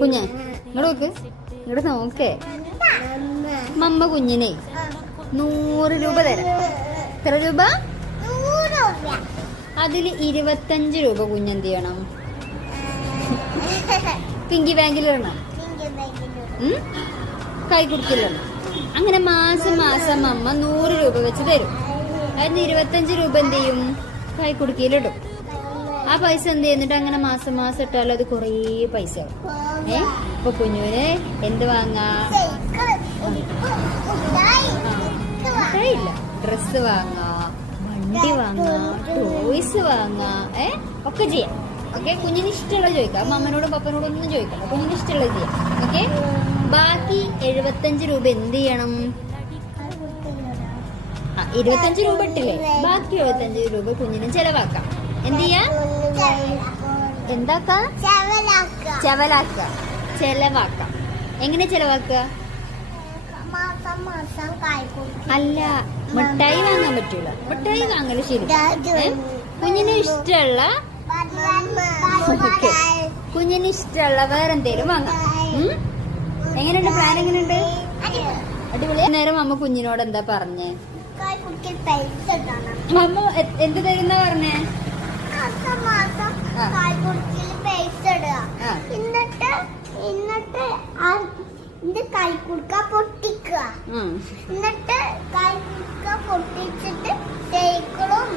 കുഞ്ഞെ ഇങ്ങോട്ട് നോക്ക്, ഇങ്ങോട്ട് നോക്കേ. മമ്മ കുഞ്ഞിനെ 100 രൂപ തരാം. എത്ര രൂപ? അതില് 25 രൂപ കുഞ്ഞെന്ത് ചെയ്യണം? പിങ്കി ബാങ്കിലിടണം, കൈ കുടുക്കിലിടണം. അങ്ങനെ മാസം മാസം അമ്മ 100 രൂപ വെച്ച് തരും. അതിന് 25 രൂപ എന്ത് ചെയ്യും? കൈ കുടുക്കിയിലിടും. ആ പൈസ എന്ത് ചെയ്യുന്നിട്ട് അങ്ങനെ മാസം മാസം ഇട്ടാലും അത് കൊറേ പൈസ ആവും. ഇപ്പൊ കുഞ്ഞുവിന് എന്ത് വാങ്ങാ? ഇല്ല, ഡ്രസ് വാങ്ങാ, വണ്ടി വാങ്ങാ, ടോയ്സ് വാങ്ങാ, ഒക്കെ ചെയ്യാം. ഓക്കെ, കുഞ്ഞിന് ഇഷ്ടമുള്ള ചോദിക്കാം. അമ്മനോടും പപ്പനോടും ഒന്നും ചോദിക്കണം, കുഞ്ഞിന് ഇഷ്ടമുള്ളത് ചെയ്യാം. ഓക്കെ, ബാക്കി 75 രൂപ എന്ത് ചെയ്യണം? 25 രൂപ ഇട്ടില്ലേ, ബാക്കി 75 രൂപ കുഞ്ഞിന് ചെലവാക്കാം. എന്ത് ചെയ്യാ? എന്താക്കാ? ചെലവാക്കാം. ചെലവാക്കാം. എങ്ങനെ ചെലവാക്കുക? അല്ല, മിഠായി വാങ്ങാൻ പറ്റൂല. മിഠായി വാങ്ങല് ശരി. കുഞ്ഞിന് ഇഷ്ടമുള്ള കുഞ്ഞിന് ഇഷ്ടമുള്ള വേറെന്തേലും വാങ്ങാം. എങ്ങനെയുണ്ട് പ്ലാൻ? എങ്ങനെയുണ്ട്? അടിപൊളി. നേരം അമ്മ കുഞ്ഞിനോട് എന്താ പറഞ്ഞേ? അമ്മ എന്ത് തരുന്ന പറഞ്ഞേ? എന്നിട്ട് കൈക്കുടുക്ക പൊട്ടിക്കുക. എന്നിട്ട് കൈക്കുടുക്ക പൊട്ടിച്ചിട്ട് സൈക്കിളും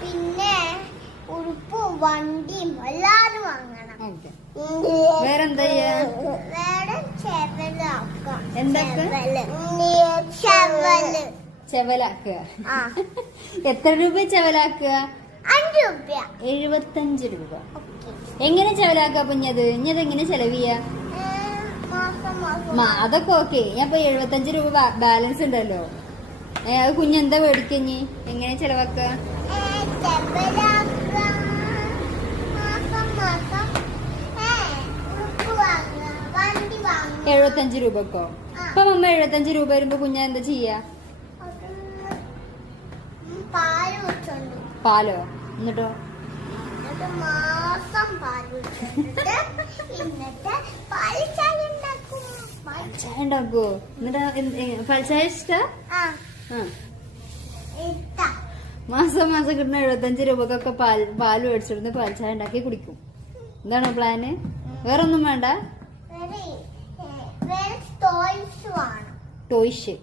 പിന്നെ ഉടുപ്പും വണ്ടിയും എല്ലാരും വാങ്ങണം. വേറെന്താ? വേറെ ചെവലാക്കാം. ചെവലാക്കുക. എത്ര രൂപ ചെവലാക്കുക? 5 രൂപ. 75 രൂപ. എങ്ങനെ ചെലവാക്കാ കുഞ്ഞത്? ഇഞ്ഞത് എങ്ങനെ ചെലവ് ചെയ്യാ? അതൊക്കെ ഓക്കെ. ഞാൻ ഇപ്പൊ 75 രൂപ ബാലൻസ് ഉണ്ടല്ലോ. അത് കുഞ്ഞെന്താ മേടിക്കഞ്ഞി? എങ്ങനെ ചെലവാക്ക? 75 രൂപക്കോ? ഇപ്പൊ മമ്മ 75 രൂപ വരുമ്പോ കുഞ്ഞ എന്താ ചെയ്യാ? പാലോ? എന്നിട്ടോ? ചായ ഉണ്ടാക്കുവോ? എന്നിട്ട് പാൽച്ചായ ഇഷ്ടാ? മാസം മാസം കിട്ടുന്ന 75 രൂപക്കൊക്കെ പാല് മേടിച്ചിരുന്ന് പാൽച്ചായ ഉണ്ടാക്കി കുടിക്കും. എന്താണ് പ്ലാന്? വേറൊന്നും വേണ്ട? ടോയ്സ്